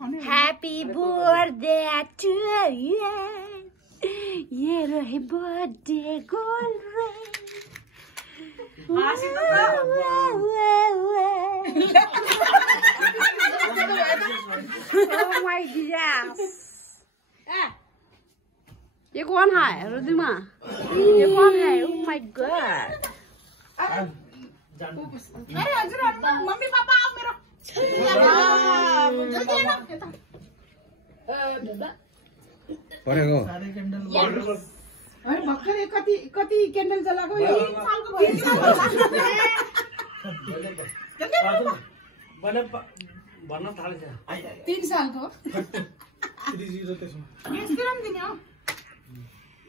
Happy birthday to you. ये रहे birthday girl. Oh my God. ये कौन है रुदिमा? ये कौन है? Oh my God. अरे हजुर मम्मी पापा आओ मेरो परेको अरे भर्खर कति कति क्यान्डल जलाएको यो 3 सालको भन्न थालेछ 3 सालको यसको दिने हो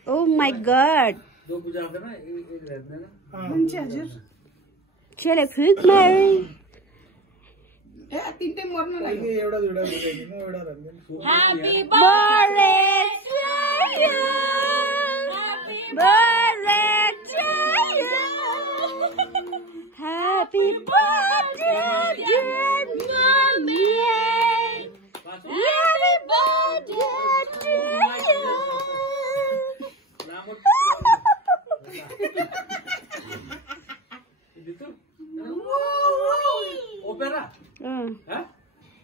Oh my God. दो पूजा गर्दैन एक रातमा हुन्छ हजुर चले फ्रुट मारी ए 3 टाइम मर्न लाग्यो एउटा दुईटा बुझाइदिनु एउटा रन्दैन Happy birthday to you. Happy birthday to you. Happy birthday dear mommy. Happy birthday to you. ओपेरा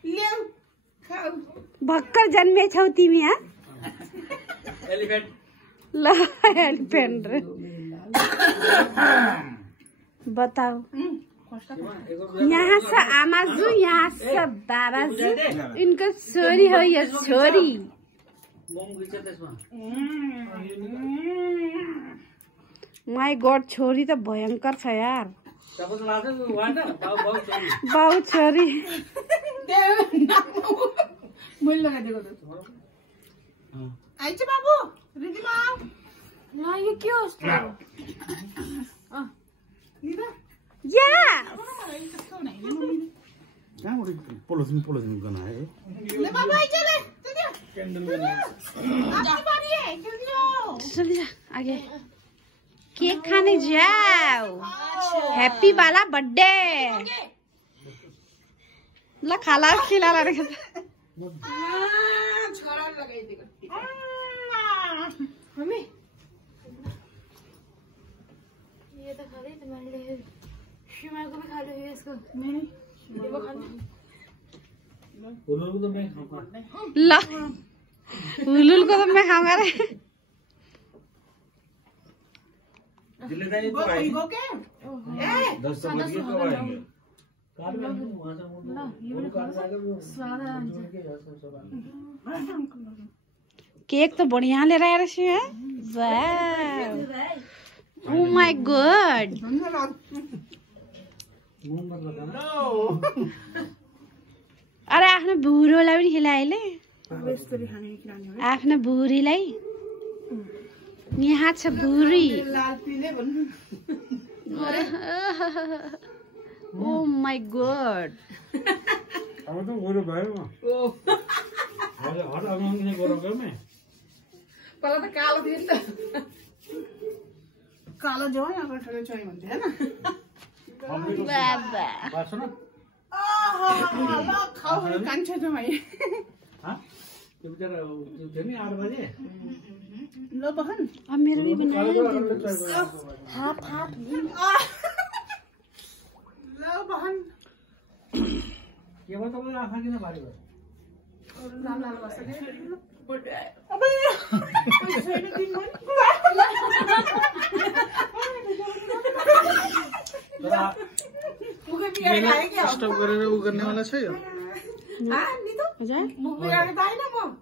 ल्याउ खाऊ भक्कर जन्मे छौ तिमी हा एलिफेन्ट ल एलिफेन्ट रे बताओ यहाँ से आमाजू यहाँ से बाबाजू इनको छोरी हो ये छोरी माय गॉड छोरी तो भयंकर छ यार बाउ छोरी मैले लगाइदिएको आइछ बाबु रिदिमा ल यो के हो निदा या पोलोथिन गर्न आयो ले बाबु आइछ ले क्यान्डल बनायो आजु बारी है खेल्दियो चल जा आगे केक खाने जाओ हैप्पी वाला बर्थडे ल खाला खिलाला रे छोरा लगाइदिएको मम्मी ये तो खा ली तुम्हारे लिए शिमा को भी खा लो इसको नहीं ये वो खा लो उलुल को मैं खाऊंगा ल उलुल को तो मैं खाऊंगा रे दिल्ली जाइए तो वो आएंगे इगो के ए 10 बजे तो आएंगे कार में वहां से ना ये वाला खा लो स्वाद है केक तो बढ़िया ले रहा है ऋषि है वाह ओ माय गॉड मुंह मत लगाना अरे आफ्नो बुढोलाई पनि खिलाएले अब यस्तरी हामी खिलाउने हो आफ्नो बुढीलाई यहाँ छ बुढी लाल पीले भन्नु ओ माय गॉड अब तो गोरो भयो ओ हर अगम के गोरो में पहिला त कालो थियो नि त कालो जो यहाँ गठले चाहिँ भन्थे हैन बाबा बात सुन आहा ल खाऊ कान्छ जमाई हां त्यो बेचारा त्यो नि 8 बजे ल बहन अब मेरो भी बनायो हाफ हाफ ल बहन के भयो तपाईँ आँखा किन भारी भयो लाल लाल बस्छ बर्थडे अबे छैन दिन मन मुखे बिगाड खाए क्या स्टप गरेर उ गर्नेवाला छ यो नि त हजुर मुख बिगाड त हैन म